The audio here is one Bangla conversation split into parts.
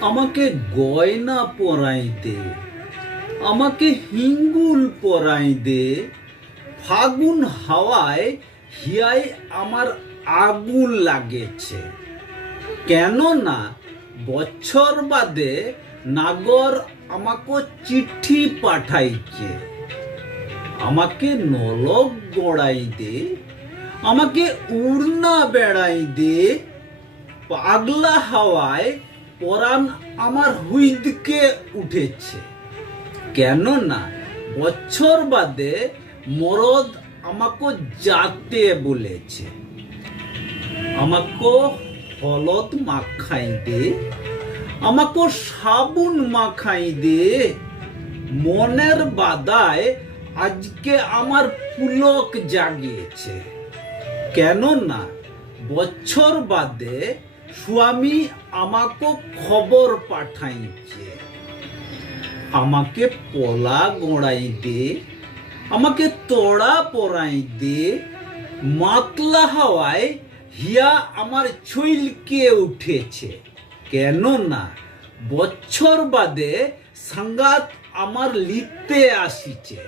আমাকে গয়না পরাই দে, আমাকে হিঙ্গুল পরাই দে। ফাগুন হাওয়ায় হিয়ায় আমার আগুন লাগেছে। কেননা বছর বাদে নাগর আমাকে চিঠি পাঠাইছে। আমাকে নলক গড়াই দে, আমাকে উড়না বেড়াই দে। পাগলা হাওয়ায় পরাণ আমার হুইদকে উঠেছে। কেননা বছর বাদে মরদ আমাকে যাতে বলেছে। আমাকে হলদ মাখাই দে, আমাকে সাবুন মাখাই দে। মনের বাদায় আজকে আমার পুলক জাগিয়েছে। কেননা বছর বাদে স্বামী আমাকে খবর পাঠাইছে। আমাকে পলা গোড়াই দে, আমাকে তোড়া পরাই দে। মাতলা হাওয়ায় হিয়া আমার ছইলকে উঠেছে। কেননা বছর বাদে সাঙ্গাত আমার লিতে আসিছে।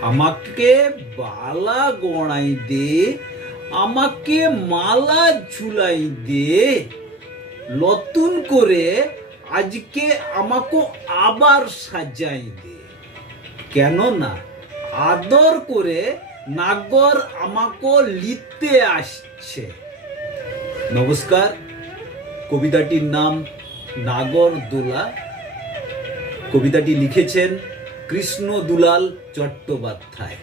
আমাকে বালা গড়াই দে, আমাকে মালা ঝুলাই দে। নতুন করে আজকে আমাকে আবার সাজাই দে। কেননা আদর করে নাগর আমাকে লিতে আসছে। নমস্কার, কবিতাটির নাম নাগর দোলা। কবিতাটি লিখেছেন কৃষ্ণ দুলাল চট্টোপাধ্যায়।